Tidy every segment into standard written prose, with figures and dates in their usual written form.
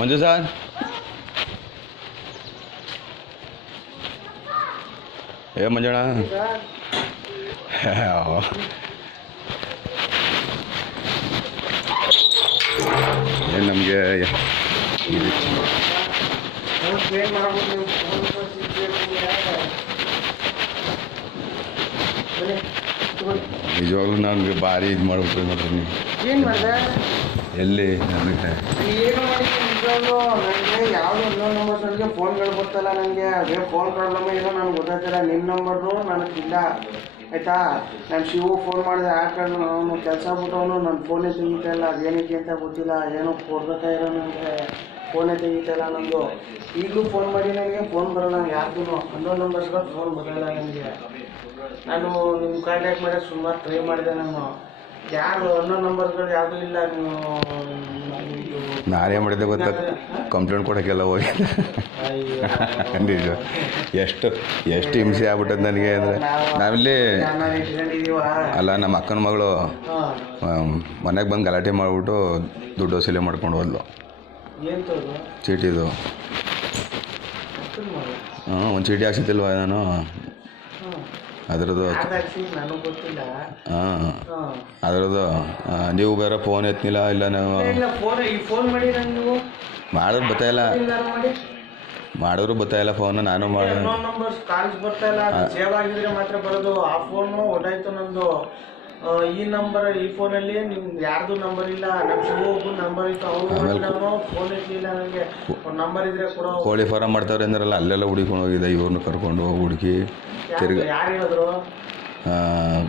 ಮಂಜು sir ಏ ಮಂಜಣ್ಣ ಏನು ನಮಗೆ ನಿಜವಾಗ್ಲೂ ನನಗೆ ಭಾರಿ ಇದು ಮಾಡ್ಬಿಟ್ರಿ ನೋಡ್ರಿ ನೀವು ಏನು ಮಾಡಿದೆ ಎಲ್ಲಿ ನನಗೆ ಏನು ಮಾಡಿದ್ದೆ ನಿಜವಾಗ್ಲೂ ನನಗೆ ಯಾವುದೋ ಇನ್ನೊಂದು ನಂಬರ್ ನನಗೆ ಫೋನ್ಗಳು ಬರ್ತಾಯಿಲ್ಲ ನನಗೆ ಅದೇ ಫೋನ್ ಪ್ರಾಬ್ಲಮ್ ಏನೋ ನನಗೆ ಗೊತ್ತಾಗ್ತಿಲ್ಲ ನಿಮ್ಮ ನಂಬರು ನನಗಿಲ್ಲ ಆಯಿತಾ ನಾನು ಶಿವು ಫೋನ್ ಮಾಡಿದೆ ಯಾಕಂದ್ರೆ ಅವನು ಕೆಲಸ ಬಿಟ್ಟವನು ನನ್ನ ಫೋನೇ ತೆಗಿತಾ ಇಲ್ಲ ಅದೇನಕ್ಕೆ ಅಂತ ಗೊತ್ತಿಲ್ಲ ಏನೋ ಕೊಡ್ಬೇಕಾ ಇರೋ ನನಗೆ ಫೋನೇ ತೆಗಿತಾಯಿಲ್ಲ ನಮ್ಮದು ಈಗಲೂ ಫೋನ್ ಮಾಡಿ ನನಗೆ ಫೋನ್ ಬರೋಲ್ಲ ಯಾರ್ದು ಅನ್ನೋನ್ ನಂಬರ್ಸ್ಗಳು ಫೋನ್ ಬರೋಲ್ಲ ನನಗೆ ನಾನು ನಿಮ್ಮ ಕಾಂಟ್ಯಾಕ್ಟ್ ಮಾಡೋಕ್ಕೆ ಸುಮಾರು ಟ್ರೈ ಮಾಡಿದೆ ನಾನು ಯಾರು ಅನ್ನೋನ್ ನಂಬರ್ಗಳು ಯಾವುದೂ ಇಲ್ಲ ನೀವು ನಾನೇ ಮಾಡಿದ್ದೆ ಗೊತ್ತಾ ಕಂಪ್ಲೇಂಟ್ ಕೊಡೋಕ್ಕೆಲ್ಲ ಹೋಗಿ ನಿಜ ಎಷ್ಟು ಹಿಂಸೆ ಆಗ್ಬಿಟ್ಟದ್ದು ನನಗೆ ಅಂದರೆ ನಾವಿಲ್ಲಿ ಅಲ್ಲ ನಮ್ಮ ಅಕ್ಕನ ಮಗಳು ಮನೆಗೆ ಬಂದು ಗಲಾಟೆ ಮಾಡಿಬಿಟ್ಟು ದುಡ್ಡು ವಸೂಲಿ ಮಾಡ್ಕೊಂಡು ಹೋದ್ಲು ಚೀಟಿದು ಒಂದು ಚೀಟಿ ಹಾಕ್ಸಿದ್ದಿಲ್ವ ನಾನು ಅದರದ್ದು ಹಾಂ ಅದರದ್ದು ನೀವು ಬೇರೆ ಫೋನ್ ಎತ್ತಲಿಲ್ಲ ಇಲ್ಲ ನಾವು ಮಾಡಿದ್ರು ಬರ್ತಾಯಿಲ್ಲ ಮಾಡಿದ್ರು ಬರ್ತಾಯಿಲ್ಲ ಫೋನು ನಾನು ಮಾಡಿ ಈ ನಂಬರ್ ಈ ಫೋನಲ್ಲಿ ನಿಮ್ಗೆ ಯಾರ್ದು ನಂಬರ್ ಇಲ್ಲ ನಮ್ಮ ಶಿವ ಒಬ್ಬನ ನಂಬರ್ ಇತ್ತು ಅವ್ರು ಫೋನ್ ಇರಲಿಲ್ಲ ನನಗೆ ನಂಬರ್ ಇದ್ರೆ ಕೊಡೋ ಕೋಳಿ ಫಾರಮ್ ಮಾಡ್ತಾವ್ರೆ ಅಂದ್ರಲ್ಲ ಅಲ್ಲೆಲ್ಲ ಹುಡುಕೊಂಡು ಹೋಗಿದೆ ಇವ್ರನ್ನ ಕರ್ಕೊಂಡು ಹೋಗಿ ಹುಡುಕಿ ತಿರ್ಗಿ ಯಾರು ಹೇಳಿದ್ರು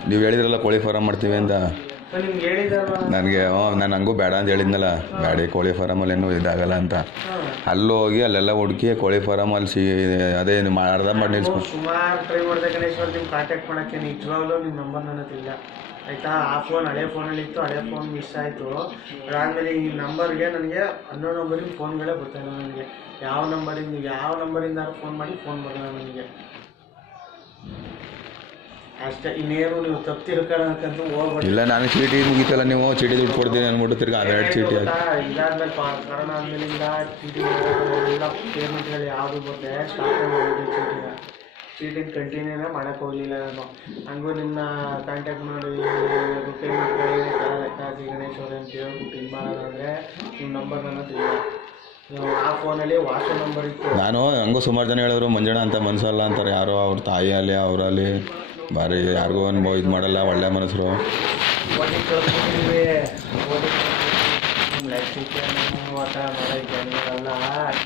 ನೀವು ಹೇಳಿದ್ರಲ್ಲ ಕೋಳಿ ಫಾರಮ್ ಮಾಡ್ತೀವಿ ಅಂತ ನಿಮ್ಗೆ ಹೇಳಿದಾರ ನನಗೆ ನಾನು ಹಂಗೂ ಬೇಡ ಅಂತ ಹೇಳಿದ್ನಲ್ಲ ಬೇಡ ಕೋಳಿ ಫಾರಮಲ್ಲಿ ಏನೂ ಇದಾಗಲ್ಲ ಅಂತ ಅಲ್ಲಿ ಹೋಗಿ ಅಲ್ಲೆಲ್ಲ ಹುಡುಕಿ ಕೋಳಿ ಫಾರಮಲ್ಲಿ ಅದೇ ಅರ್ಧ ಮಾಡಿ ನಿಲ್ಸ್ಕೊಂಡು ಸುಮಾರು ಟ್ರೈ ಮಾಡಿದೆ ಗಣೇಶ್ವರ್ ನಿಮ್ಮ ಕಾಂಟ್ಯಾಕ್ಟ್ ಮಾಡೋಕ್ಕೆ ನಿಜವಾಗ್ಲೂ ನಿಮ್ಮ ನಂಬರ್ ನನ್ನ ಹತ್ರ ಇಲ್ಲ ಆಯಿತಾ ಆ ಫೋನ್ ಹಳೆ ಫೋನಲ್ಲಿ ಇತ್ತು ಹಳೆ ಫೋನ್ ಮಿಸ್ ಆಯಿತು ಅದಾದಮೇಲೆ ಈ ನಂಬರ್ಗೆ ನನಗೆ ಅನ್ನೋ ನಂಬರಿಗೆ ಫೋನ್ಗಳೇ ಬರ್ತಾಯಿಲ್ಲ ನನಗೆ ಯಾವ ನಂಬರಿಂದ ಫೋನ್ ಮಾಡಿ ಫೋನ್ ಬರೋಲ್ಲ ನನಗೆ ಅಷ್ಟೇ ಇನ್ನೇನು ನೀವು ತಪ್ಪು ತಿಳ್ಕೊಳ್ಳೋಕ್ಕಂತ ಹೋಗ್ಬಿಟ್ಟು ಇಲ್ಲ ನಾನು ಚೀಟಿ ಮುಗಿತಲ್ಲ ನೀವು ಚೀಟಿ ದುಡ್ಡು ಕೊಡ್ತೀನಿ ಅಂದ್ಬಿಟ್ಟು ತಿರ್ಗಿ ಅವೆರಡು ಚೀಟಿ ಇದಾದ್ಮೇಲೆ ಕರೋನಾ ಆದಮೇಲಿಂದ ಚೀಟಿ ಎಲ್ಲ ಪೇಮೆಂಟ್ಗಳು ಯಾವುದು ಬರುತ್ತೆ ಸ್ಟಾಪ್ ಮಾಡಿಬಿಟ್ಟು ಚೀಟಿನ ಕಂಟಿನ್ಯೂನೇ ಮಾಡೋಕ್ಕೆ ಹೋಗಲಿಲ್ಲ ನಾನು ಹಂಗೂ ನಿಮ್ಮ ಕಾಂಟ್ಯಾಕ್ಟ್ ಮಾಡಿ ಪೇಮೆಂಟ್ಗಳಿಗೆ ಲೆಕ್ಕಾಚಿ ಗಣೇಶ್ವರ ಅಂತ ಹೇಳ್ಬಿಟ್ಟು ಇದು ಮಾಡೋದಂದರೆ ನಿಮ್ಮ ನಂಬರ್ ನನ್ನ ತಿಳಿಲ್ಲ ಆ ಫೋನಲ್ಲಿ ವಾಟ್ಸಪ್ ನಂಬರ್ ಇತ್ತು ನಾನು ಹಂಗೂ ಸುಮಾರು ಜನ ಹೇಳಿದ್ರು ಮಂಜಣ್ಣ ಅಂತ ಮನಸ್ಸಲ್ಲ ಅಂತಾರೆ ಯಾರೋ ಅವ್ರ ತಾಯಿಯಲ್ಲಿ ಅವರಲ್ಲಿ ಭಾರಿ ಯಾರಿಗೂ ಒಂದು ಇದು ಮಾಡಲ್ಲ ಒಳ್ಳೆ ಮನಸ್ಸರು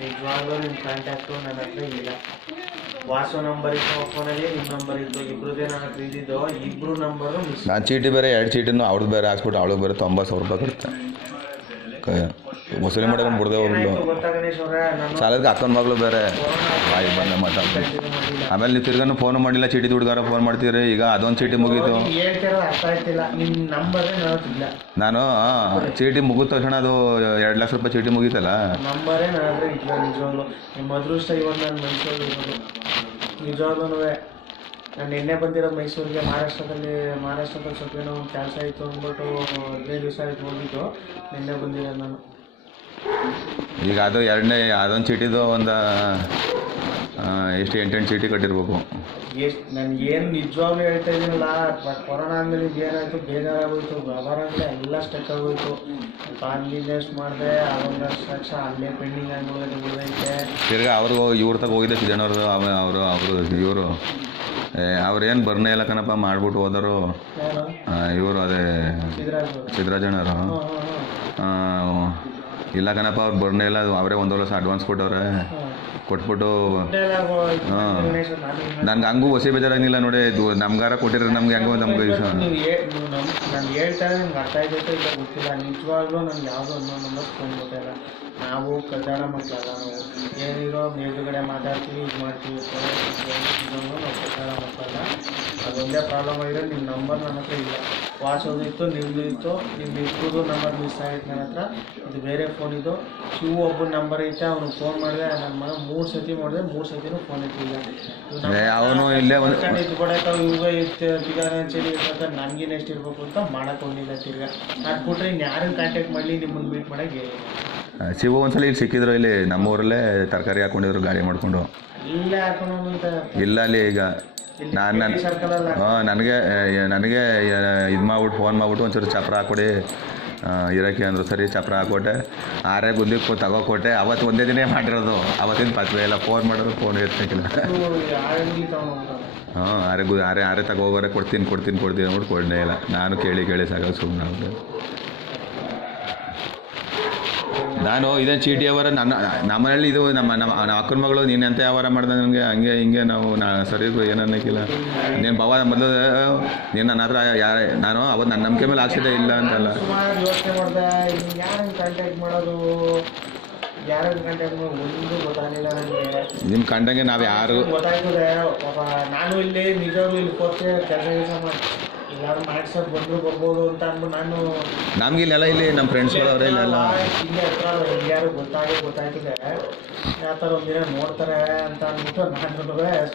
ನಿಜವಾಗ್ಲೂ ನಿಮ್ಮ ಕಾಂಟ್ಯಾಕ್ಟು ನನ್ನ ಹತ್ರ ಇಲ್ಲ ವಾಟ್ಸಪ್ ನಂಬರ್ ಇತ್ತು ಫೋನಲ್ಲಿ ನಿಮ್ಮ ನಂಬರ್ ಇತ್ತು ಇಬ್ಬರದೇ ನನ್ನ ಹತ್ರ ಇದ್ದಿದ್ದು ಇಬ್ಬರು ನಂಬರು ಮಿಸ್ ನಾನು ಚೀಟಿ ಬೇರೆ 2 ಚೀಟಿನೂ ಅವ್ರದ್ದು ಬೇರೆ ಹಾಕ್ಸ್ಬಿಟ್ಟು ಅವಳಿಗೆ ಬೇರೆ 90,000 ರೂಪಾಯಿ ಕೊಡುತ್ತೆ ವಸೂಲಿ ಮಾಡೋದು ಬಿಡದೆ ಹೋಗ್ಬಿಟ್ಟು ಸಾಲದಕ್ಕೆ ಅಕ್ಕನ ಮಗಳು ಬೇರೆ ಬಾಯಿ ಬಂದ ಮಾತಾಡ್ತೀನಿ ಆಮೇಲೆ ನೀವು ತಿರ್ಗಾನು ಫೋನು ಮಾಡಿಲ್ಲ ಚೀಟಿ ದುಡ್ಗಾರ ಫೋನ್ ಮಾಡ್ತೀರಿ ಈಗ ಅದೊಂದು ಚೀಟಿ ಮುಗೀತು ನಾನು ಚೀಟಿ ಮುಗಿದ ತಕ್ಷಣ ಅದು 2 ಲಕ್ಷ ರೂಪಾಯಿ ಚೀಟಿ ಮುಗೀತಲ್ಲ ನಂಬರೇ ನನ್ನ ಹತ್ರ ಇಲ್ಲ ನಿಜವಾಗ್ಲು ನಿಮ್ಮ ಅದೃಷ್ಟ ಇವತ್ತು ನಾನು ಮೈಸೂರಿಗೆ ಇರೋದು ನಿಜವಾಗ್ಲೂ ನಾನು ನಿನ್ನೆ ಬಂದಿರೋದು ಮೈಸೂರಿಗೆ ಮಹಾರಾಷ್ಟ್ರದಲ್ಲಿ ಸ್ವಲ್ಪ ಏನೋ ಒಂದು ಕೆಲಸ ಇತ್ತು ಅಂದ್ಬಿಟ್ಟು 15 ದಿವಸ ಆಯ್ತು ಹೋಗಿದ್ದು ನಿನ್ನೆ ಬಂದಿರೋದು ನಾನು ಈಗ ಅದು ಅದೊಂದು ಚೀಟಿದು ಒಂದು ಎಷ್ಟು 8 ಚೀಟಿ ಕಟ್ಟಿರ್ಬೇಕು ನನಗೇನು ನಿಜವಾಗ್ಲೂ ಹೇಳ್ತಾ ಇದ್ದೀನಲ್ಲ ಕೊರೋನಾ ಆದಮೇಲೆ ಏನಾಯಿತು ಬೇಜಾರಾಗೋಯ್ತು ವ್ಯವಹಾರ ಅಂದರೆ ಎಲ್ಲ ಸ್ಟಕ್ ಆಗೋಯ್ತು ಅಲ್ಲಿ ಇನ್ವೆಸ್ಟ್ ಮಾಡಿದೆ ಅದೊಂದು ಲಕ್ಷ ಅಲ್ಲೇ ಪೆಂಡಿಂಗ್ ಆಗಿ ಉಳಿದೈತೆ ತಿರ್ಗಿ ಅವ್ರಿಗೂ ಇವ್ರ ತಗ ಹೋಗಿದ್ದೆ ಸಿದ್ದಣ್ಣವ್ರದ್ದು ಇವರು ಅವ್ರೇನು ಬರ್ನೇ ಇಲ್ಲ ಕಣಪ್ಪ ಮಾಡ್ಬಿಟ್ಟು ಹೋದರು ಇವರು ಅದೇ ಸಿದ್ದರಾಜಣ್ಣವರು ಇಲ್ಲ ಕಣಪ್ಪ ಅವ್ರು ಬರ್ನೇ ಇಲ್ಲ ಅವರೇ 1 ಲಕ್ಷ ಅಡ್ವಾನ್ಸ್ ಕೊಟ್ಟವ್ರೆ ಕೊಟ್ಬಿಟ್ಟು ನನ್ಗೆ ಹಂಗೂ ಹೊಸ ಬೇಜಾರಾಗಿಲ್ಲ ನೋಡಿ ನಮ್ಗಾರ ಕೊಟ್ಟಿರೋ ನಮ್ಗೆ ಹೆಂಗೋ ನಮ್ಗೆ ನಾನು ಹೇಳ್ತಾರೆ ನಿಮ್ಗೆ ಅರ್ಥ ಆಯ್ತೈತೆ ಇಲ್ಲ ಗೊತ್ತಿಲ್ಲ ನಿಜವಾಗ್ಲೂ ನನಗೆ ಯಾವುದೋ ಅನ್ನೋ ನಂಬರ್ ಫೋನ್ ಗೊತ್ತಿಲ್ಲ ನಾವು ಕನ್ನಡ ಮಕ್ಕಳಲ್ಲ ನಾವು ಏನಿರೋ ಮೇಲ್ಗಡೆ ಮಾತಾಡ್ತೀವಿ ಇದು ಮಾಡ್ತೀವಿ ನಾವು ಕನ್ನಡ ಮಕ್ಕಳಲ್ಲ ಅದೊಂದೇ ಪ್ರಾಬ್ಲಮ್ ಆಗಿದೆ ನಿಮ್ಮ ನಂಬರ್ ನನ್ನ ಹತ್ರ ಇಲ್ಲ ವಾಟ್ಸಪ್ ನಿಮ್ಮದು ಇತ್ತು ನಿಮ್ಮ ಇಬ್ಬರದು ನಂಬರ್ ಮಿಸ್ ಆಗೈತೆ ನನ್ನ ಹತ್ರ ಇದು ಬೇರೆ ಫೋನ್ ಇದು ಶಿವು ಒಬ್ಬನ ನಂಬರ್ ಐತೆ ಅವ್ನಿಗೆ ಫೋನ್ ಮಾಡಿದೆ ನನ್ನ ಮಗ 3 ಸತಿ ಮಾಡಿದೆ 3 ಸತಿನೂ ಫೋನ್ ಇಟ್ಟಿಲ್ಲ ಅವನು ಇಲ್ಲೇ ಇದು ಕೊಡಕ್ಕೆ ಇವಾಗ ತಿರ್ಗಾನೆ ಚಳಿ ಇರ್ಬೇಕು ನನಗೇನು ಎಷ್ಟು ಇರಬೇಕು ಅಂತ ಮಾಡೋಕ್ಕೆ ಹೋಗಲಿಲ್ಲ ತಿರ್ಗಾ ಅದು ಬಿಟ್ರೆ ಇನ್ನು ಯಾರನ್ನು ಕಾಂಟ್ಯಾಕ್ಟ್ ಮಾಡಲಿ ನಿಮ್ಮನ್ನು ಮೀಟ್ ಮಾಡೋಕ್ಕೆ ಶಿವು ಒಂದ್ಸಲ ಇಲ್ಲಿ ಸಿಕ್ಕಿದ್ರು, ಇಲ್ಲಿ ನಮ್ಮೂರಲ್ಲೇ ತರಕಾರಿ ಹಾಕೊಂಡಿದ್ರು ಗಾಡಿ ಮಾಡಿಕೊಂಡು. ಇಲ್ಲೇ ಹಾಕೋಣಂತ ಇಲ್ಲ ಅಲ್ಲಿ ಈಗ ನಾನು ನನಗೆ ಇದು ಮಾಡ್ಬಿಟ್ಟು ಫೋನ್ ಮಾಡ್ಬಿಟ್ಟು ಒಂಚೂರು ಚಪ್ರ ಹಾಕ್ಕೊಡಿ ಇರೋಕ್ಕೆ ಅಂದರು. ಸರಿ ಚಪ್ರ ಹಾಕ್ಕೊಟ್ಟೆ, ಆರೇ ಗುದ್ದಿಗೆ ತಗೋಕೊಟ್ಟೆ. ಅವತ್ತು ಒಂದೇ ದಿನ ಮಾಡಿರೋದು, ಅವತ್ತಿನ ಪತ್ವೆ ಎಲ್ಲ ಫೋನ್ ಮಾಡೋದು, ಫೋನ್ ಎತ್ತಕ್ಕಿಲ್ಲ. ಹಾಂ ಆರೇ ತಗೋಗೋರೆ ಕೊಡ್ತೀನಿ ಅಂದ್ಬಿಟ್ಟು ಕೊಡಲೇ ಇಲ್ಲ. ನಾನು ಕೇಳಿ ಸಾಕಾಗ ಸುಮ್ಮನೆ ಆಗ್ಬಿಟ್ಟೆ. ನಾನು ಇದೇನು ಚೀಟಿ ವ್ಯವಹಾರ ನಮ್ಮನೇಲಿ ಇದು ನಮ್ಮ ಅಕ್ಕನ ಮಗಳು ನೀನು ಎಂತ ವ್ಯವಹಾರ ಮಾಡ್ದೆ ನನಗೆ ಹಂಗೆ ಹಿಂಗೆ ನಾವು ಸರಿ ಏನು ಅನ್ನೋಕ್ಕಿಲ್ಲ. ನೀನು ಬಾವ ಮೊದಲು ನೀನು ನನ್ನ ಹತ್ರ ನಾನು ಅವತ್ತು ನನ್ನ ನಂಬಿಕೆ ಮೇಲೆ ಆಗ್ಸಿದೆ ಇಲ್ಲ ಅಂತಲ್ಲ. ಯೋಚನೆ ಮಾಡಿದೆ ಯಾರನ್ನು ಕಾಂಟ್ಯಾಕ್ಟ್ ಮಾಡೋದು, ಯಾರನ್ನು ಕಾಂಟ್ಯಾಕ್ಟ್ ಮಾಡೋದು ಒಂದು ಗೊತ್ತಾಗಲಿಲ್ಲ ನನಗೆ. ನಿಮ್ಮ ಕಂಡಂಗೆ ನಾವು ಯಾರು ಗೊತ್ತಾಗ್ತದೆ ಪಾಪ. ನಾನು ಇಲ್ಲಿ ನಿಜವಾಗ್ಲೂ ಇಲ್ಲಿ ಕೊಟ್ಟೆ ಕೆಲಸ ಮಾಡಿ ಎಲ್ಲರೂ ಮಾಡ್ಸೋದು ಬಂದರೂ ಬರ್ಬೋದು ಅಂತ ಅಂದ್ಬಿಟ್ಟು ನಾನು ನಮ್ಗೆ ಇಲ್ಲೆಲ್ಲ ಇಲ್ಲಿ ನಮ್ಮ ಫ್ರೆಂಡ್ಸ್ಗಳು ಅವರೇ ಇಲ್ಲೆಲ್ಲ ಹಿಂಗೆ ಹತ್ರ ಯಾರು ಗೊತ್ತಾಯ್ತದೆ ಯಾವ ಥರ ಒಂದಿನ ನೋಡ್ತಾರೆ ಅಂತ ಅಂದ್ಬಿಟ್ಟು ನಾನು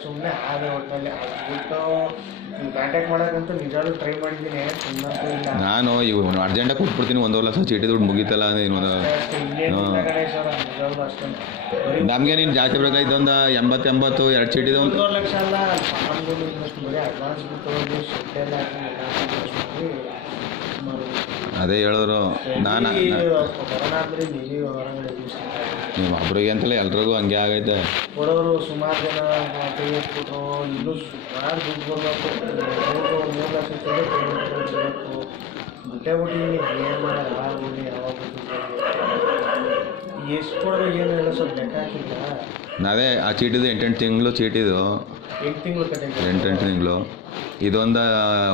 ಸುಮ್ಮನೆ ಆದ ಒಟ್ಟಲ್ಲಿ ಬಿಟ್ಟು ಕಾಂಟ್ಯಾಕ್ಟ್ ಮಾಡೋಕ್ಕಂತೂ ನಿಜವಾಗ್ಲೂ ಟ್ರೈ ಮಾಡಿದ್ದೀನಿ. ಸುಮ್ಮನೆ ಇಲ್ಲ ನಾನು ಇವು ಅರ್ಜೆಂಟಾಗಿ ಕೊಟ್ಬಿಡ್ತೀನಿ, 1.5 ಲಕ್ಷ ಚೀಟಿ ದುಡ್ಡು ಮುಗೀತಲ್ಲ ಇನ್ನೊಂದು. ನಿಜವಾಗ್ಲೂ ಅಷ್ಟೇ ನಮಗೆ ನೀನು ಜಾಸ್ತಿ ಬೇಕಾಯ್ತು ಒಂದು 80 2 ಚೀಟಿದು 1.5 ಲಕ್ಷ ಅಲ್ಲ. ನಮಗೂ ಬರೀ ಅಡ್ವಾನ್ಸ್ ಬಿಟ್ಟು ಶೆಟ್ಟೆಲ್ಲ ಅದೇ ಹೇಳಿದ್ರು. ನಾನು ನೀವು ಒಬ್ರಿಗೆ ಅಂತಲ್ಲ ಎಲ್ರಿಗೂ ಹಂಗೆ ಆಗೈತೆ. ಕೊಡೋರು ಸುಮಾರು ಜನ ತೆಗೆದುಬಿಟ್ಟು ಇನ್ನೂ ಸುಮಾರು ದುಡ್ಡು ಬರಬೇಕು. 3 ಲಕ್ಷ ತೆಗೆದುಬೇಕು ಬಿಟ್ಟೆ ಬಿಟ್ಟಿದ್ದೀನಿ. ಏನು ಮಾಡೋದು ಯಾವಾಗ ಎಷ್ಟು ಕೊಡೋದು ಏನು ಹೇಳೋ ಸ್ವಲ್ಪ ಲೆಕ್ಕ ಹಾಕಿಲ್ಲ. ಅದೇ ಆ ಚೀಟಿದು 8 ತಿಂಗಳು ಚೀಟಿದು 8 ತಿಂಗಳು ಕಟ್ಟಿದ್ದೆ. 8 ತಿಂಗಳು ಇದೊಂದು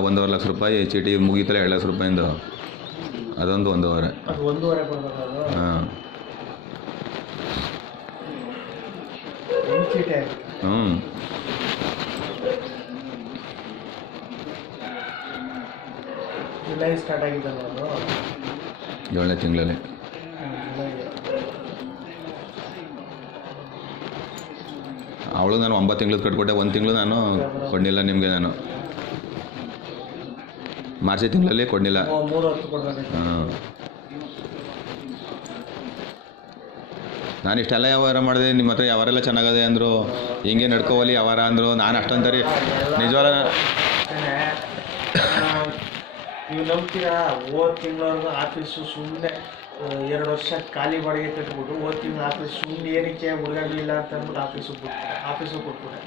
1.5 ಲಕ್ಷ ರೂಪಾಯಿ ಚೀಟಿ ಮುಗೀತಲ್ಲ 2 ಲಕ್ಷ ರೂಪಾಯಿಂದು. ಅದೊಂದು 1.5. ಅದು 1.5 ಕೊಡಬೇಕು. ಹಾಂ ಚೀಟಿ ಜುಲೈ ಸ್ಟಾರ್ಟ್ ಆಗಿದ್ದಲ್ಲ ಅದು 7ನೇ ತಿಂಗಳಲ್ಲಿ. ಅವಳು ನಾನು 9 ತಿಂಗಳು ಕಟ್ಕೊಟ್ಟೆ. 1 ತಿಂಗಳು ನಾನು ಕೊಡಲಿಲ್ಲ ನಿಮಗೆ. ನಾನು ಮಾರ್ಚ್ ತಿಂಗಳಲ್ಲಿ ಕೊಡಲಿಲ್ಲ. 3 ಕೊಡಬೇಕು. ಹಾಂ ನಾನು ಇಷ್ಟೆಲ್ಲ ವ್ಯವಹಾರ ಮಾಡಿದೆ, ನಿಮ್ಮ ಹತ್ರ ವ್ಯವಹಾರ ಚೆನ್ನಾಗದೆ ಅಂದರು. ಹಿಂಗೆ ನಡ್ಕೋವಲ್ಲಿ ವ್ಯವಹಾರ ಅಂದರು. ನಾನು ಅಷ್ಟೊಂದರಿ ನಿಜವಾದ ನೀವು ನಂಬ್ತೀರಾ? ಹೋದ ತಿಂಗಳವರೆಗೂ ಆಫೀಸು ಸುಮ್ಮನೆ 2 ವರ್ಷ ಖಾಲಿ ಬಾಡಿಗೆ ಕಟ್ಬಿಟ್ಟು ಹೋದ ತಿಂಗಳು ಆಫೀಸ್ ಸುಮ್ಮನೆ ಏನಕ್ಕೆ ಹುಡುಗಾಗಲಿಲ್ಲ ಅಂತ ಅಂದ್ಬಿಟ್ಟು ಆಫೀಸು ಕೊಟ್ಬಿಟ್ಟೆ.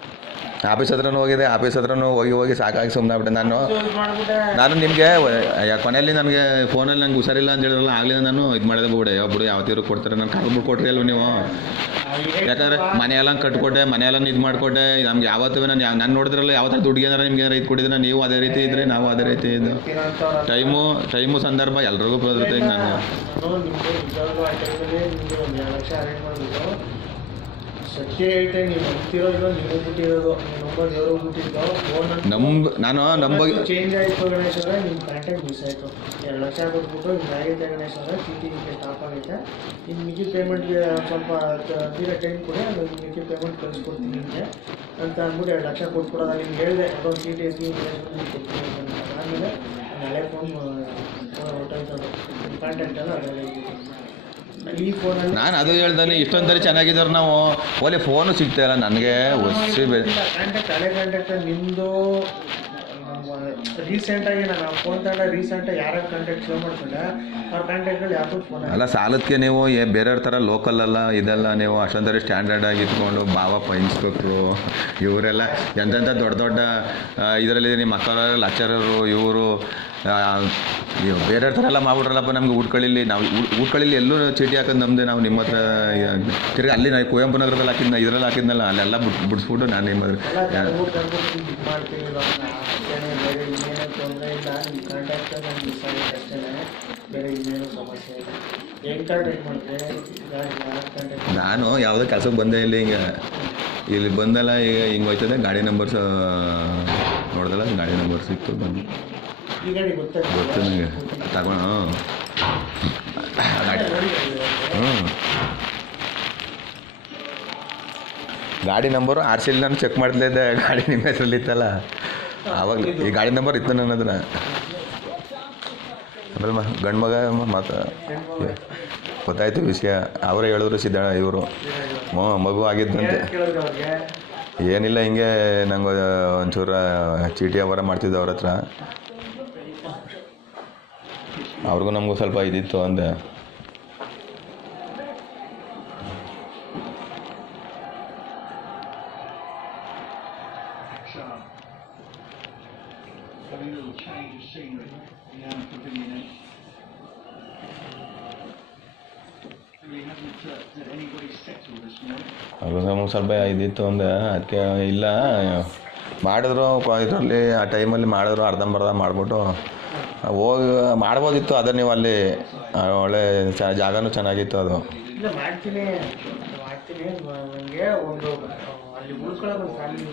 ಆಫೀಸ್ ಹತ್ರನೂ ಹೋಗಿದೆ. ಆಫೀಸ್ ಹತ್ರನೂ ಹೋಗಿ ಸಾಕಾಗಿ ಸುಮ್ಮನೆ ಆಗ್ಬಿಟ್ಟೆ. ನಾನು ನಿಮಗೆ ಕೊನೆಯಲ್ಲಿ ನನಗೆ ಫೋನಲ್ಲಿ ನಂಗೆ ಹುಷಾರಿಲ್ಲ ಅಂತ ಹೇಳಿದ್ರಲ್ಲ, ಆಗಲಿಲ್ಲ ನಾನು ಇದು ಮಾಡಿದೆ ಬಿಡೆ ಬಿಡು ಯಾವತ್ತಿರು ಕೊಡ್ತಾರೆ. ನಾನು ಕರ್ಬಿಟ್ಟು ಕೊಟ್ರಿ ಅಲ್ವ ನೀವು. ಯಾಕಂದರೆ ಮನೆಯೆಲ್ಲ ಕಟ್ಕೊಟ್ಟೆ, ಮನೆಯೆಲ್ಲ ಇದು ಮಾಡಿಕೊಟ್ಟೆ. ನಮ್ಗೆ ಯಾವತ್ತೂ ನಾನು ನೋಡಿದ್ರಲ್ಲ ಯಾವ ಥರ ದುಡ್ಡು ಏನಾರ ನಿಮ್ಗೆ ಏನಾರು ಇದು ಕೊಟ್ಟಿದ್ರೆ ನೀವು ಅದೇ ರೀತಿ ಇದ್ದರೆ ನಾವು ಅದೇ ರೀತಿ ಇದು ಟೈಮು ಸಂದರ್ಭ ಎಲ್ರಿಗೂ ಬರುತ್ತೆ. ಈಗ ನಾನು ಸತ್ಯ ಹೇಳ್ತೆ, ನೀವು ನಂಬ್ತಿರೋದು ನೀವು ಬಿಟ್ಟಿರೋದು ನಂಬರ್ ದೇವರು ಬಿಟ್ಟಿದ್ದು ನಾನು ನಂಬಿ ಚೇಂಜ್ ಆಯಿತು ಗಣೇಶ್ ಅವರೇ. ನಿಮ್ಮ ಕಾಂಟ್ಯಾಕ್ಟ್ ಮಿಸ್ ಆಯಿತು. 2 ಲಕ್ಷ ಕೊಟ್ಬಿಟ್ಟು ಹಿಂಗಾಗೈತೆ ಗಣೇಶ್ ಅವರೇ, ಚೀಟಿ ಹಿಂಗೆ ಸ್ಟಾಪ್ ಆಗೈತೆ. ಇನ್ನು ಮಿಕ್ಕಿ ಪೇಮೆಂಟ್ಗೆ ಸ್ವಲ್ಪ ತೀರ ಟೈಮ್ ಕೊಡಿ, ಅದು ಮಿಕ್ಕಿ ಪೇಮೆಂಟ್ ಕಳಿಸ್ಕೊಡ್ತೀನಿ ನಿಮಗೆ ಅಂತ ಅಂದ್ಬಿಟ್ಟು 2 ಲಕ್ಷ ಕೊಟ್ಬಿಡೋದ. ನಿಮ್ಗೆ ಹೇಳಿದೆ ಅದೊಂದು ಚೀಟಿ ಎತ್ತಿ ಕೊಡ್ತೀನಿ ಅಂತ. ಆಮೇಲೆ ನಾಳೆ ಫೋನ್ ಹೊರಟಾಯ್ತದೆ. ನಿಮ್ಮ ಕಾಂಟ್ಯಾಕ್ಟ್ ಎಲ್ಲ ಅದರಲ್ಲಿ ಈ ಫೋನಲ್ಲಿ ನಾನು ಅದು ಹೇಳ್ದಾನೆ. ಇಷ್ಟೊಂದು ಚೆನ್ನಾಗಿದ್ದವ್ರು ನಾವು ಒಳ್ಳೆ ಫೋನು ಸಿಗ್ತಾಯಿಲ್ಲ ನನಗೆ. ಕಾಂಟ್ಯಾಕ್ಟ್ ಹಳೆ ಕಾಂಟ್ಯಾಕ್ಟ್ ನಿಮ್ಮದು ರೀಸೆಂಟಾಗಿ ನಾನು ಫೋನ್ ತಗೊಂಡ ರೀಸೆಂಟಾಗಿ ಯಾರ್ಯಾರು ಕಾಂಟ್ಯಾಕ್ಟ್ ಶೇರ್ ಮಾಡ್ಕೊಂಡೆ ಅವ್ರ ಕಾಂಟ್ಯಾಕ್ಟಲ್ಲಿ ಯಾವುದು ಫೋನ್ ಅಲ್ಲ. ಸಾಲದಕ್ಕೆ ನೀವು ಬೇರೆಯವ್ರ ಥರ ಲೋಕಲಲ್ಲ ಇದೆಲ್ಲ ನೀವು ಅಷ್ಟೊಂದು ಸ್ಟ್ಯಾಂಡರ್ಡ್ ಆಗಿ ಇಟ್ಕೊಂಡು ಬಾವ ಇನ್ಸ್ಪೆಕ್ಟ್ರು ಇವರೆಲ್ಲ ಎಂತೆಂಥ ದೊಡ್ಡ ಇದರಲ್ಲಿ ನಿಮ್ಮ ಅಕ್ಕವರ ಲೆಕ್ಚರರು ಇವರು ಬೇರೆಯವ್ರ ಥರ ಎಲ್ಲ ಮಾಡ್ಬಿಟ್ರಲ್ಲಪ್ಪ. ನಮಗೆ ಊಟ್ಕಳಿಲಿ ನಾವು ಊಟ್ಕಳಿಲಿ ಎಲ್ಲೂ ಚೀಟಿ ಹಾಕೋದು ನಮ್ಮದೇ. ನಾವು ನಿಮ್ಮ ಹತ್ರ ತಿರ್ಗಿ ಅಲ್ಲಿ ನಾವು ಕುವೆಂಪು ನಗರದಲ್ಲಿ ಹಾಕಿದ್ನ ಇದರಲ್ಲಿ ಹಾಕಿದ್ನಲ್ಲ ಅಲ್ಲೆಲ್ಲ ಬಿಡಿಸ್ಬಿಟ್ಟು ನಾನು ನಿಮ್ಮ ಬೇರೆ ಇನ್ನೇನೋ ತೊಂದರೆ ಇಲ್ಲ. ನಿಮ್ಮ ಕಾಂಟ್ಯಾಕ್ಟ್ ನನಗೆ ಮಿಸ್ ಆಗಿದೆ ಅಷ್ಟೇ, ಬೇರೆ ಇನ್ನೇನು ಸಮಸ್ಯೆ ಇಲ್ಲ. ಹೆಂಗೆ ಕಾಂಟ್ಯಾಕ್ಟ್ ಮಾಡಿದ್ರೆ ಕಾಂಟ್ಯಾಕ್ಟ್ ನಾನು ಯಾವುದೋ ಕೆಲಸಕ್ಕೆ ಬಂದೇ ಇಲ್ಲ. ಹಿಂಗೆ ಇಲ್ಲಿ ಬಂದಲ್ಲ ಈಗ ಹಿಂಗೆ ಹೋಯ್ತದೆ. ಗಾಡಿ ನಂಬರ್ಸ್ ನೋಡ್ದಲ್ಲ, ಗಾಡಿ ನಂಬರ್ ಸಿಕ್ತು ಬಂದು ಈ ಗಾಡಿ ಗೊತ್ತು ನನಗೆ ತಗೊಂಡು ಗಾಡಿ ನಂಬರು RC ನಾನು ಚೆಕ್ ಮಾಡ್ತಿದ್ದೆ. ಗಾಡಿ ನಿಮ್ಮ ಹೆಸರಲ್ಲಿ ಇತ್ತಲ್ಲ ಆವಾಗ ಈ ಗಾಡಿ ನಂಬರ್ ಇತ್ತು ನನ್ನ ಹತ್ರ. ಆಮೇಲೆ ಗಂಡು ಮಗ ಮಾತು ಗೊತ್ತಾಯ್ತು ವಿಷಯ. ಅವರೇ ಹೇಳಿದ್ರು ಸಿದ್ಧ ಇವರು ಮಗು ಆಗಿದ್ದಂತೆ. ಕೇಳಿದ್ರೆ ಅವ್ರಿಗೆ ಏನಿಲ್ಲ, ಹಿಂಗೆ ನಂಗೆ ಒಂಚೂರು ಚೀಟಿ ವ್ಯವಹಾರ ಮಾಡ್ತಿದ್ದೆ ಅವ್ರ ಹತ್ರ. ಅವ್ರಿಗೂ ನಮಗೂ ಸ್ವಲ್ಪ ಇದಿತ್ತು ಅಂದೆ. ಅವ್ರಿಗೂ ನಮಗೆ ಸ್ವಲ್ಪ ಇದಿತ್ತು ಅಂದೆ. ಅದಕ್ಕೆ ಇಲ್ಲ ಮಾಡಿದ್ರು ಇದರಲ್ಲಿ ಆ ಟೈಮಲ್ಲಿ ಮಾಡಿದ್ರು, ಅರ್ಧಂಬರ್ಧ ಮಾಡಿಬಿಟ್ಟು ಹೋಗಿ ಮಾಡ್ಬೋದಿತ್ತು. ಆದರೆ ನೀವು ಅಲ್ಲಿ ಒಳ್ಳೆ ಜಾಗನೂ ಚೆನ್ನಾಗಿತ್ತು ಅದು. ಇಲ್ಲ ಮಾಡ್ತೀನಿ ನನಗೆ ಒಂದು ಅಲ್ಲಿ ಉಳ್ಕೊಳ್ಳೋದು ಒಂದು ಫ್ಯಾಮಿಲಿ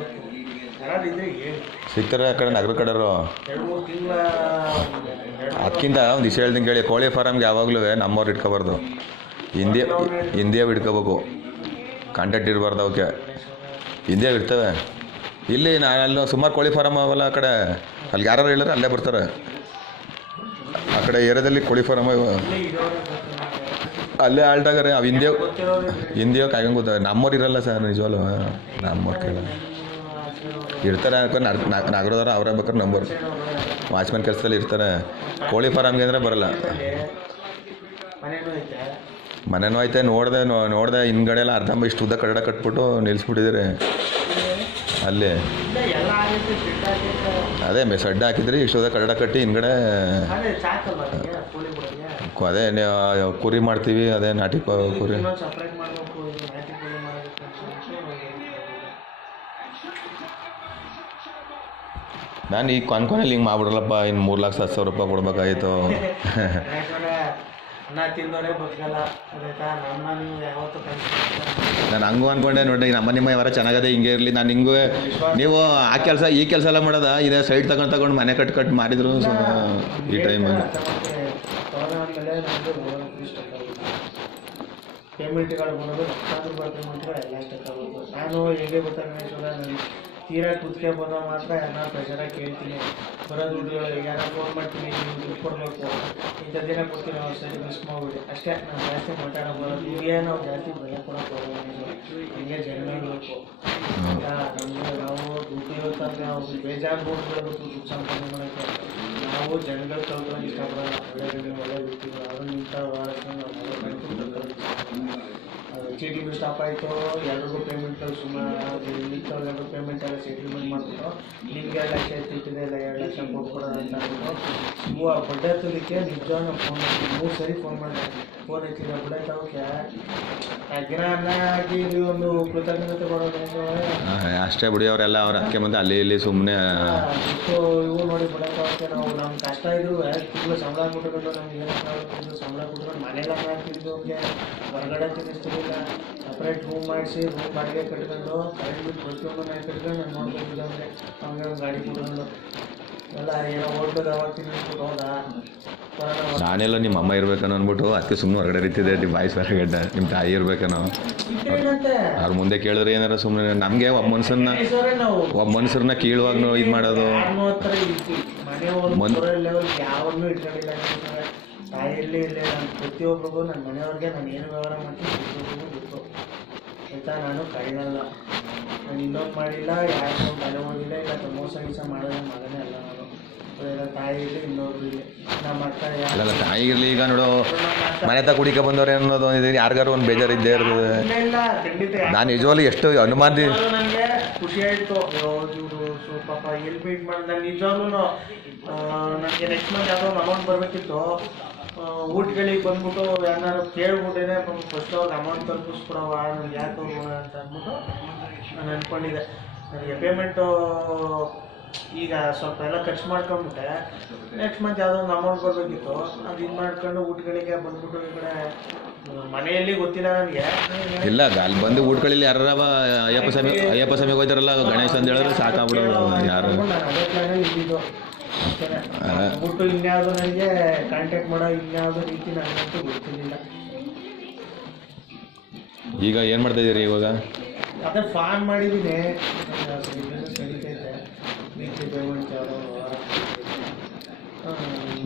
ಯಾರಾದಿದ್ರೆ ಹೇಳಿ ಸಿಗ್ತಾರೆ. ಆ ಕಡೆ ನಗರ ಕಡೆಯವರು 2-3 ತಿಂಗಳ ಅದಕ್ಕಿಂತ ಒಂದು ದಿವಸ ಹೇಳ್ದಂಗೆ ಹೇಳಿ, ಕೋಳಿ ಫಾರಮ್ಗೆ ಯಾವಾಗಲೂ ನಮ್ಮವ್ರು ಇಟ್ಕೋಬಾರ್ದು, ಹಿಂದಿಯೇ ಇಟ್ಕೋಬೇಕು. ಕಾಂಟ್ಯಾಕ್ಟ್ ಇರಬಾರ್ದು ಅವಕ್ಕೆ. ಹಿಂದಿಯೇ ಇರ್ತವೆ. ಇಲ್ಲಿ ಅಲ್ಲಿ ಸುಮಾರು ಕೋಳಿ ಫಾರಮ್ ಅವಲ್ಲ ಆ ಕಡೆ. ಅಲ್ಲಿ ಯಾರು ಹೇಳಿದ್ರೆ ಅಲ್ಲೇ ಬರ್ತಾರೆ. ಆ ಕಡೆ ಏರಿಯಾದಲ್ಲಿ ಕೋಳಿ ಫಾರಮ್ ಅಲ್ಲೇ ಆಲ್ಟಾಗಾರೆ. ಅವು ಹಿಂದಿಯೋ ಕಾಯ್ಕೊಂಡು ಕೂತವೆ. ನಮ್ಮವ್ರು ಇರಲ್ಲ ಸರ್, ನಿಜವಲ್ಲ ನಮ್ಮವ್ರು ಕೇಳ ಇರ್ತಾರೆ. ಯಾಕಂದ್ರೆ ನಗರದವ್ರು ಅವರೇ ಬೇಕಾದ್ರೆ ನಂಬರ್ ವಾಚ್ಮ್ಯಾನ್ ಕೆಲಸದಲ್ಲಿ ಇರ್ತಾರೆ. ಕೋಳಿ ಫಾರಮ್ಗೆ ಅಂದರೆ ಬರೋಲ್ಲ. ಮನೇನೂ ಐತೆ. ನೋಡಿದೆ ಹಿಂದ್ಗಡೆ ಎಲ್ಲ ಅರ್ಧ ಇಷ್ಟು ಉದ್ದ ಕಟ್ಟಡ ಕಟ್ಬಿಟ್ಟು ನಿಲ್ಲಿಸ್ಬಿಟ್ಟಿದ್ದಾರೆ ಅಲ್ಲಿ. ಅದೇ ಸಡ್ಡ ಹಾಕಿದ್ರಿ, ಇಷ್ಟು ಉದ್ದ ಕಟ್ಟಡ ಕಟ್ಟಿ ಹಿಂದ್ಗಡೆ ಅದೇ ಕುರಿ ಮಾಡ್ತೀವಿ. ಅದೇ ನಾಟಿ ಕುರಿ. ನಾನು ಈಗ ಕೊನೆಯಲ್ಲಿ ಹಿಂಗೆ ಮಾಡ್ಬಿಡ್ರಲ್ಲಪ್ಪ, ಇನ್ನು 3,70,000 ರೂಪಾಯಿ ಕೊಡ್ಬೇಕಾಗಿತ್ತು. ನಾನು ಹಂಗೂ ಅಂದ್ಕೊಂಡೆ ನೋಡಿ. ನಿಮ್ಮ ವ್ಯವಹಾರ ಚೆನ್ನಾಗದೆ, ಹಿಂಗೆ ಇರಲಿ. ನಾನು ಹಿಂಗೂ ನೀವು ಆ ಕೆಲಸ ಈ ಕೆಲಸ ಎಲ್ಲ ಮಾಡೋದ ಇದೇ ಸೈಡ್ ತಗೊಂಡು ಮನೆ ಕಟ್ ಮಾಡಿದ್ರು ಈ ಟೈಮಲ್ಲಿ. ಪೇಮೆಂಟ್ಗಳು ಬರೋದು ಲಕ್ಷಾಂತರ ರೂಪಾಯಿ ಪೇಮೆಂಟ್ಗಳು ಎಲ್ಲ ಸ್ಟಕ್ ಆಗೋದು. ನಾನು ಹೇಗೆ ಗೊತ್ತಾಗ ನಾನು ತೀರಾ ಕುತ್ತಿಗೆ ಬಂದಾಗ ಮಾತ್ರ ಯಾರು ಪ್ರೆಷರಾಗಿ ಕೇಳ್ತೀನಿ. ಬರೋ ದುಡ್ಡುಗಳು ಯಾರು ಫೋನ್ ಮಾಡ್ತೀನಿ, ನೀವು ದುಡ್ಡು ಕೊಡಬೇಕು, ಇಂಥ ದಿನ ಕೊಡ್ತೀನಿ, ಅವ್ರು ಸರಿ ಮಿಸ್ ಮಾಡಿಬಿಡಿ ಅಷ್ಟೇ. ನಾನು ಜಾಸ್ತಿ ಮಾತಾಡೋದು ದುಡ್ಡಿಗೆ ನಾವು ಜಾಸ್ತಿ ಬೆಲೆ ಕೊಡೋಕೆ ಹೋಗೋದು. ಹಂಗೆ ಜನಬೇಕು ನಮಗೆ. ನಾವು ದುಡ್ಡು ಇರುತ್ತಂದರೆ ನಾವು ಬೇಜಾರು ದುಡ್ಡುಗಳು ದುಡ್ಡು ಸಂಪಾದನೆ ಮಾಡೋಕ್ಕೆ ನಾವು ಜನಗಳು ಕಳ್ಕೊಳ್ಳೋಕೆ ಇಷ್ಟಪಡೋಲ್ಲ. ಒಳ್ಳೆ ದುಡ್ಡು ಅವರು ನಿಂತ ಚೀಟಿ ಸ್ಟಾಪ್ ಆಯಿತು. ಎಲ್ರಿಗೂ ಪೇಮೆಂಟ್ಗಳು ಸುಮಾರು ಎಲ್ಲರೂ ಪೇಮೆಂಟ್ ಎಲ್ಲ ಸೆಟಲ್ಮೆಂಟ್ ಮಾಡಿಬಿಟ್ಟು ನಿಮ್ಗೆ 2 ಲಕ್ಷ ಇಟ್ಟಿದೆ, ಇಲ್ಲ 2 ಲಕ್ಷ ಕೊಟ್ಕೊಡೋದು ಅಂತ ಅಂದ್ಬಿಟ್ಟು ಬಡ್ಡೆ ಹತ್ತೋದಕ್ಕೆ ನಿಜವಾಗ್ಲೂ ಫೋನ್ ಮಾಡಿ 3 ಸರಿ ಫೋನ್ ಮಾಡಿದೆ. ಫೋನ್ ಎತ್ತಿದೆ ಬಡ್ಡೆ ತಗೋಕ್ಕೆ ದಿನ ಆಗಿ ಒಂದು ಕೃತಜ್ಞತೆ ಕೊಡೋದು ಅಷ್ಟೇ ಬಿಡಿ. ಅವರೆಲ್ಲ ಅವ್ರು ಅದಕ್ಕೆ ಮುಂದೆ ಅಲ್ಲಿ ಇಲ್ಲಿ ಸುಮ್ಮನೆ ಇವು ನೋಡಿ ಬಡ್ಡೆ ತಗೋಕ್ಕೆ ನಾವು ನಮ್ಮ ಕಷ್ಟ ಇದ್ರು ತಿಂಗಳು ಸಂಬಳ ಕೊಟ್ಕೊಂಡು ನಮ್ಗೆ ಏನು ಸಂಬಳ ಕೊಟ್ಕೊಂಡು ಮನೆಲ್ಲ ಮಾಡ್ತಿದ್ದು, ಅವ್ರಿಗೆ ಹೊರಗಡೆ ತಿನ್ನಿಸ್ತಿರಲಿಲ್ಲ. ಸಪ್ರೇಟ್ ರೂಮ್ ಮಾಡಿಸಿ ರೂಮ್ ಬಾಡಿಗೆ ಕಟ್ಕೊಂಡು ಕರೆಂಟ್ ಬಿಟ್ಟು ಪ್ರತಿಯೊಂದು ನಾನು ಕಟ್ಕೊಂಡು ನಾನು ನೋಡ್ಕೊಂಡಿದ್ದೆ. ಅವ್ರಿಗೆ ಒಂದು ಗಾಡಿ ಕೊಟ್ಕೊಂಡು ಎಲ್ಲ ಏನೋ ಓಡ್ಬೋದು. ಅವಾಗ ತಿನ್ನಿಸ್ಬಿಟ್ಟು ಹೋದ. ನಾನೆಲ್ಲ ನಿಮ್ಮ ಅಮ್ಮ ಇರ್ಬೇಕನ್ನೋ ಅಂದ್ಬಿಟ್ಟು ಅದಕ್ಕೆ ಸುಮ್ಮನೆ ಹೊರಗಡೆ ಇರ್ತಿದ್ದೆ. ನಿಮ್ಮ ಬಾಯ್ಸ್ ಹೊರಗಡ್ಡ ನಿಮ್ಮ ತಾಯಿ ಇರ್ಬೇಕನ್ನೋ. ಅವ್ರ ಮುಂದೆ ಕೇಳಿದ್ರೆ ಏನಾರ ಸುಮ್ಮನೆ ನಮಗೆ ಒಬ್ಬ ಮನುಷ್ಯರನ್ನ ಕೀಳುವಾಗ ಇದು ಮಾಡೋದು. ಯಾವನ್ನೂ ಇಟ್ಕೊಂಡಿಲ್ಲ. ತಾಯಿಯಲ್ಲಿ ಇರಲಿ ನಾನು ಪ್ರತಿಯೊಬ್ಬರಿಗೂ ನನ್ನ ಮನೆಯವ್ರಿಗೆ ನಾನು ಏನು ವ್ಯವಹಾರ ಮಾಡ್ತೀನಿ ಪ್ರತಿಯೊಬ್ಬರಿಗೂ ಗೊತ್ತು ಆಯಿತಾ. ನಾನು ಕಳ್ಳಲ್ಲ, ನಾನು ಇನ್ನೊಂದು ಮಾಡಿಲ್ಲ, ಯಾರಿಗೂ ತಲೆ ಹೋಗಿಲ್ಲ, ಇಲ್ಲ ಮೋಸ ಗೀಸ ಮಾಡೋದೇ ಮಗನೇ ಅಲ್ಲ ನಾನು. ತಾಯಿ ಇರಲಿ ಇನ್ನೊಬ್ರು ಇರಲಿ ನಮ್ಮ ಅಕ್ಕ ಅಲ್ಲ ತಾಯಿ ಇರಲಿ. ಈಗ ನೋಡು ಮನೆ ತ ಕುಡಿಕ ಬಂದವ್ರೆ ಅನ್ನೋದು ಯಾರಿಗಾರು ಒಂದು ಬೇಜಾರು ಇದ್ದೇ ಇರ್ತದೆ. ಇಲ್ಲ ಖಂಡಿತ. ನಾನು ನಿಜವಾಗ್ಲೂ ಎಷ್ಟು ಅನುಮಾನ ನನಗೆ ಖುಷಿ ಆಯಿತು. ಇವರು ಪಾಪ ಎಲ್ಲಿ ಮೀಟ್ ಮಾಡಿದ ನಿಜವಾಗ್ಲೂ. ನನಗೆ ನೆಕ್ಸ್ಟ್ ಮಂತ್ ಯಾವುದೋ ಒಂದು ಅಮೌಂಟ್ ಬರಬೇಕಿತ್ತು. ಊಟಗಳಿಗೆ ಬಂದ್ಬಿಟ್ಟು ಯಾರು ಕೇಳ್ಬಿಟ್ಟೇನೆ ಫಸ್ಟ್ ಅವ್ರಿಗೆ ಅಮೌಂಟ್ ತಲುಪಿಸ್ಕೊಡವ ನನಗೆ ಯಾಕೆ ಅಂತ ಅಂದ್ಬಿಟ್ಟು ನಾನು ಅಂದ್ಕೊಂಡಿದ್ದೆ. ನನಗೆ ಪೇಮೆಂಟು ಈಗ ಸ್ವಲ್ಪ ಎಲ್ಲ ಖರ್ಚು ಮಾಡ್ಕೊಂಬಿಟ್ಟೆ. ನೆಕ್ಸ್ಟ್ ಮಂತ್ ಯಾವುದೋ ಒಂದು ಅಮೌಂಟ್ ಬರಬೇಕಿತ್ತು. ಅದು ಇದು ಮಾಡ್ಕೊಂಡು ಊಟಗಳಿಗೆ ಬಂದ್ಬಿಟ್ಟು ಈ ಕಡೆ ಮನೆಯಲ್ಲಿ ಗೊತ್ತಿಲ್ಲ ನನಗೆ. ಇಲ್ಲ ಅಲ್ಲಿ ಬಂದು ಊಟಗಳಲ್ಲಿ ಯಾರ ಅಯ್ಯಪ್ಪ ಸ್ವಾಮಿಗೆ ಹೋಯ್ತಾರಲ್ಲ ಗಣೇಶ ಅಂತ ಹೇಳಿದ್ರೆ ಸಾಕಾಗ್ಬಿಡೋದು. ಯಾರು ಅದೇ ಪ್ಲಾನಲ್ಲಿ ಇದ್ದಿದ್ದು ಬಿಟ್ಟು ಇನ್ಯಾವುದು ನನಗೆ ಕಾಂಟ್ಯಾಕ್ಟ್ ಮಾಡೋ ಇನ್ಯಾವುದೋ ರೀತಿ ನನಗಂತೂ ಗೊತ್ತಿರಲಿಲ್ಲ. ಈಗ ಏನು ಮಾಡ್ತಾ ಇದ್ದೀರಿ ಇವಾಗ? ಅದೇ ಫಾನ್ ಮಾಡಿದ್ದೀನಿ. ನಡೀತೈತೆ ವೀಕ್ಲಿ ಪೇಮೆಂಟ್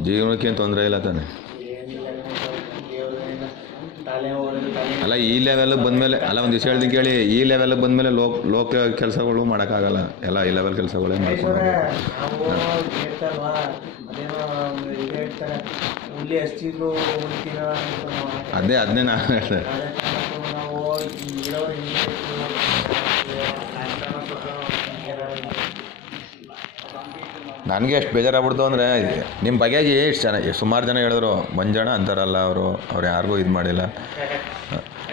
ಜೀವನಕ್ಕೆ ಏನು ತೊಂದರೆ ಇಲ್ಲ ತಾನೆ? ಏನಿಲ್ಲ ದೇವ್ರೇನ ಅಲ್ಲ ಈ ಲೆವೆಲ್ಗೆ ಬಂದಮೇಲೆ ಅಲ್ಲ ಒಂದು ದಿವಸ ಹೇಳ್ತೀನಿ ಕೇಳಿ, ಈ ಲೆವೆಲ್ಗೆ ಬಂದಮೇಲೆ ಲೋಕ ಕೆಲಸಗಳು ಮಾಡೋಕ್ಕಾಗಲ್ಲ, ಎಲ್ಲ ಈ ಲೆವೆಲ್ ಕೆಲಸಗಳೇ ಮಾಡ್ಕೊಂಡು ನಾವು ಹೇಳ್ತಲ್ವಾ ಅದೇನೋ ಇದು ಹೇಳ್ತಾರೆ ಹುಲಿ ಹಚ್ಚಿದ್ರು ಅದನ್ನೇ ನಾನು ಹೇಳ್ದೆ. ನಾವು ಇರೋರು ನನಗೆ ಎಷ್ಟು ಬೇಜಾರಾಗ್ಬಿಡ್ತು ಅಂದರೆ ನಿಮ್ಮ ಬಗೆಗೆ ಎಷ್ಟು ಜನ ಸುಮಾರು ಜನ ಹೇಳಿದ್ರು, ಮಂಜಣ್ಣ ಅಂತಾರಲ್ಲ ಅವ್ರು ಯಾರಿಗೂ ಇದು ಮಾಡಿಲ್ಲ.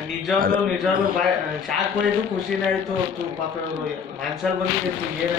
ನಿಜವಾಗ್ಲೂ ಶಾಕ್ ಹೋಯ್ತು, ಖುಷಿನೇ ಆಯಿತು. ಪಾಪ ಇವರು ಮನ್ಸಲ್ಲಿ ಬಂದಿತ್ತು ಏನು